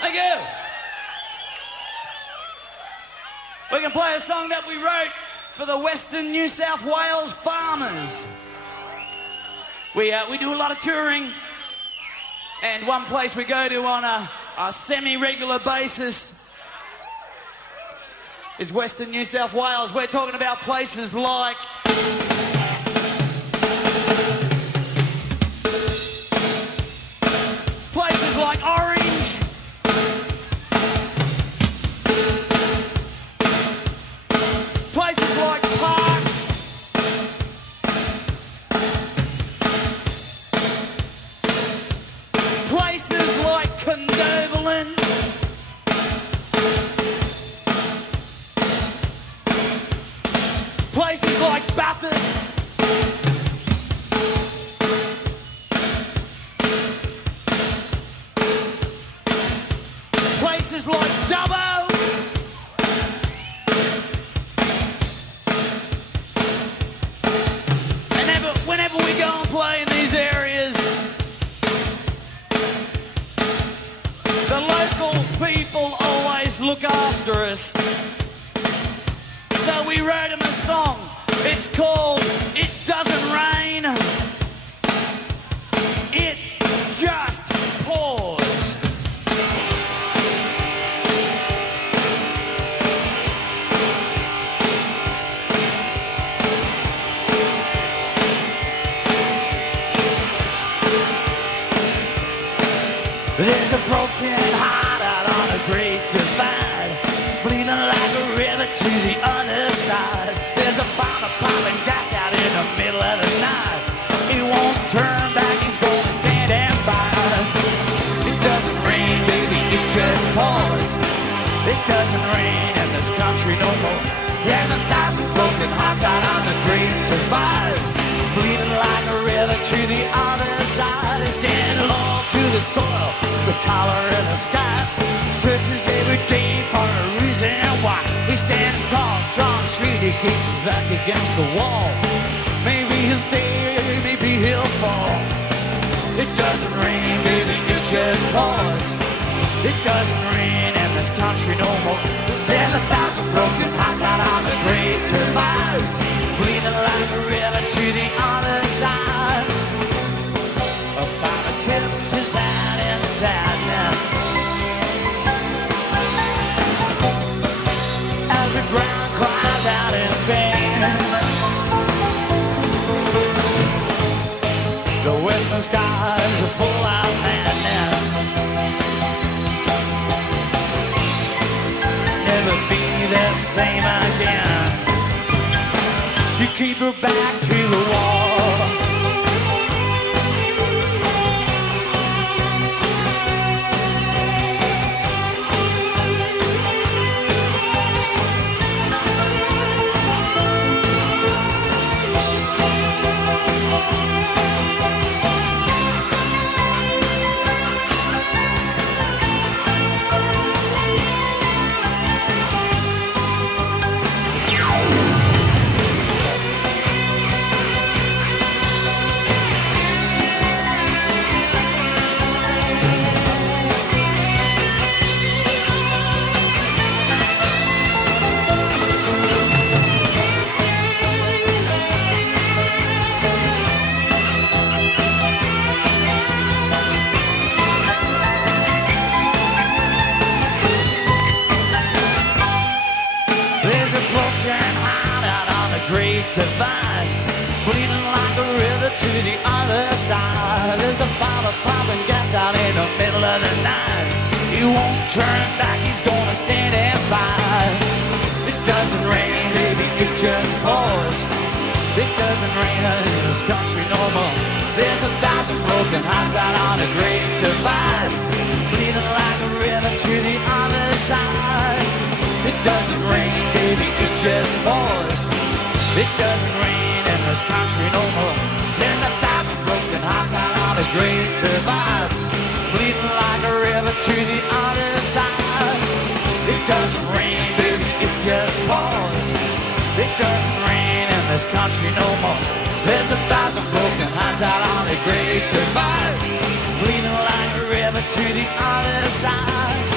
Thank you. We can play a song that we wrote for the Western New South Wales farmers. We do a lot of touring, and one place we go to on a semi-regular basis is Western New South Wales. We're talking about places like Orange, places like Parks, places like Condobolin, places like Bathurst, places like Dubbo, and whenever we go and play in these areas, the local people always look after us. So we wrote them a song. It's called It Doesn't Rain, It Just Pours. There's a broken heart out on a great divide, bleeding like a river to the other side. There's a farmer popping gas out in the middle of the night. He won't turn back, he's gonna stand and fight. It doesn't rain, baby, it just pours. It doesn't rain in this country no more. There's 1,000 broken hearts out on the great divide, bleeding like a river to the other side. They stand low to the soil, the collar in the sky, searches every day for a reason why. He stands tall, strong, sweet, he keeps his back against the wall. Maybe he'll stay, maybe he'll fall. It doesn't rain, baby, it just pours. It doesn't rain in this country no more. There's 1,000 broken hearts out on the great divide, bleeding like a river to the other side. About a tip is out inside now, as the ground cries out in vain. The western skies are full of madness, never be the same again. You keep her back to the wall. Divide, bleeding like a river to the other side. There's a farmer popping gas out in the middle of the night. He won't turn back, he's gonna stand and fight. It doesn't rain, baby, it just pours. It doesn't rain in this country no more. There's 1,000 broken hearts out on a great divide, bleeding like a river to the other side. It doesn't rain, baby, it just pours. It doesn't rain in this country no more. There's 1,000 broken hearts out on a great divide, bleeding like a river to the other side. It doesn't rain, baby, it just pours. It doesn't rain in this country no more. There's 1,000 broken hearts out on a great divide, bleeding like a river to the other side.